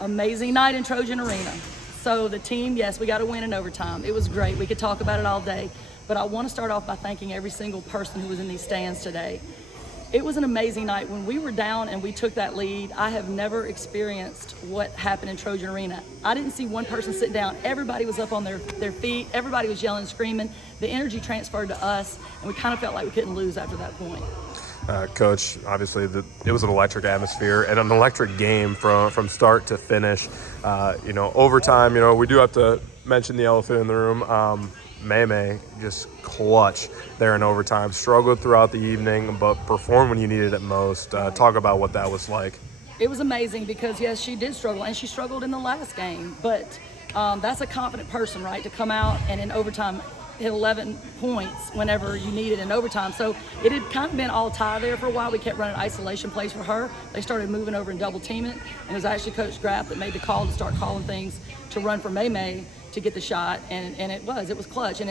Amazing night in Trojan Arena. So the team, yes, we got a win in overtime. It was great. We could talk about it all day. But I want to start off by thanking every single person who was in these stands today. It was an amazing night. When we were down and we took that lead, I have never experienced what happened in Trojan Arena. I didn't see one person sit down. Everybody was up on their feet. Everybody was yelling and screaming. The energy transferred to us, and we kind of felt like we couldn't lose after that point. Coach, obviously it was an electric atmosphere and an electric game from start to finish. Overtime, we do have to mention the elephant in the room. May just clutch there in overtime, struggled throughout the evening, but performed when you needed it most. Talk about what that was like. It was amazing because, yes, she did struggle, and she struggled in the last game. But that's a confident person, right, to come out and in overtime hit 11 points whenever you need it in overtime. So it had kind of been all tie there for a while. We kept running isolation plays for her. They started moving over and double teaming it, and it was actually Coach Graff that made the call to start calling things to run for May to get the shot, and it was clutch, and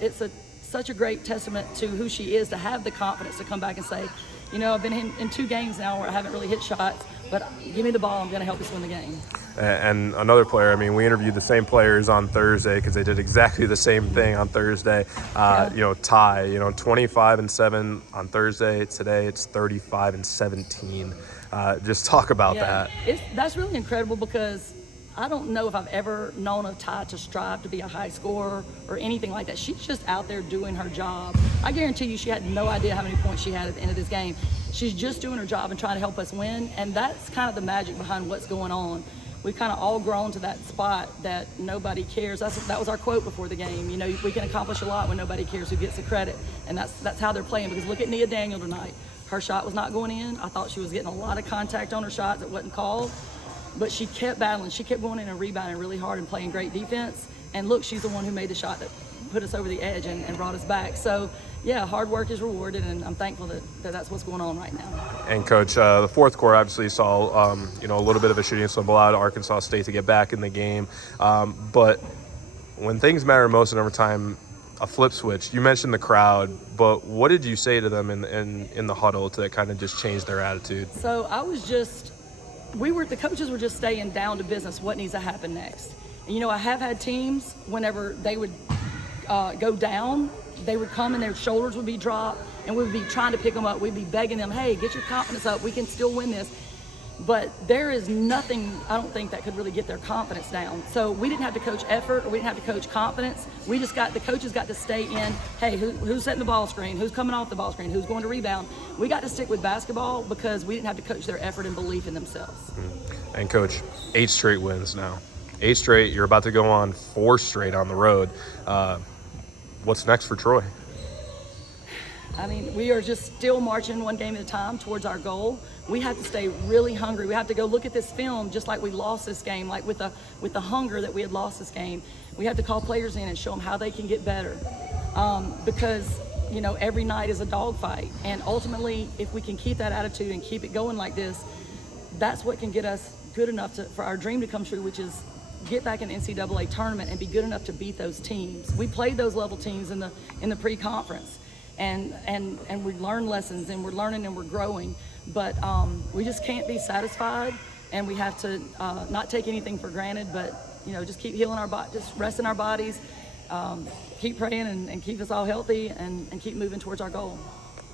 it's such a great testament to who she is to have the confidence to come back and say, I've been in 2 games now where I haven't really hit shots, but give me the ball, I'm going to help us win the game. And another player, we interviewed the same players on Thursday because they did exactly the same thing on Thursday. Ty, 25-7 on Thursday. Today it's 35-17. Just talk about that. That's really incredible because I don't know if I've ever known of Ty to strive to be a high scorer or anything like that. She's just out there doing her job. I guarantee you she had no idea how many points she had at the end of this game. She's just doing her job and trying to help us win, and that's kind of the magic behind what's going on. We've kind of all grown to that spot that nobody cares. That was our quote before the game. We can accomplish a lot when nobody cares who gets the credit, and that's how they're playing. Because look at Nia Daniel tonight. Her shot was not going in. I thought she was getting a lot of contact on her shots that wasn't called. But she kept battling. She kept going in and rebounding really hard and playing great defense. And look, she's the one who made the shot that put us over the edge and brought us back. So, yeah, hard work is rewarded, and I'm thankful that that's what's going on right now. And, Coach, the fourth quarter obviously saw, a little bit of a shooting slump allowed Arkansas State to get back in the game. But when things matter most in overtime, a flip switch. You mentioned the crowd, but what did you say to them in the huddle to kind of just change their attitude? So I was the coaches were just staying down to business, what needs to happen next. And, I have had teams, whenever they would go down, they would come and their shoulders would be dropped, and we would be trying to pick them up. We'd be begging them, hey, get your confidence up. We can still win this. But there is nothing, I don't think, that could really get their confidence down. So we didn't have to coach effort, or we didn't have to coach confidence. The coaches got to stay in, hey, who's setting the ball screen? Who's coming off the ball screen? Who's going to rebound? We got to stick with basketball because we didn't have to coach their effort and belief in themselves. And, Coach, 8 straight wins now. 8 straight. You're about to go on 4 straight on the road. What's next for Troy? We are just still marching one game at a time towards our goal. We have to stay really hungry. We have to go look at this film just like we lost this game, like with the hunger that we had lost this game. We have to call players in and show them how they can get better. Because, every night is a dogfight. And ultimately, if we can keep that attitude and keep it going like this, that's what can get us good enough for our dream to come true, which is get back in the NCAA tournament and be good enough to beat those teams. We played those level teams in the pre-conference. And we learn lessons, and we're learning and we're growing, but we just can't be satisfied, and we have to not take anything for granted, but just keep healing our body, just resting our bodies, keep praying and keep us all healthy, and keep moving towards our goal.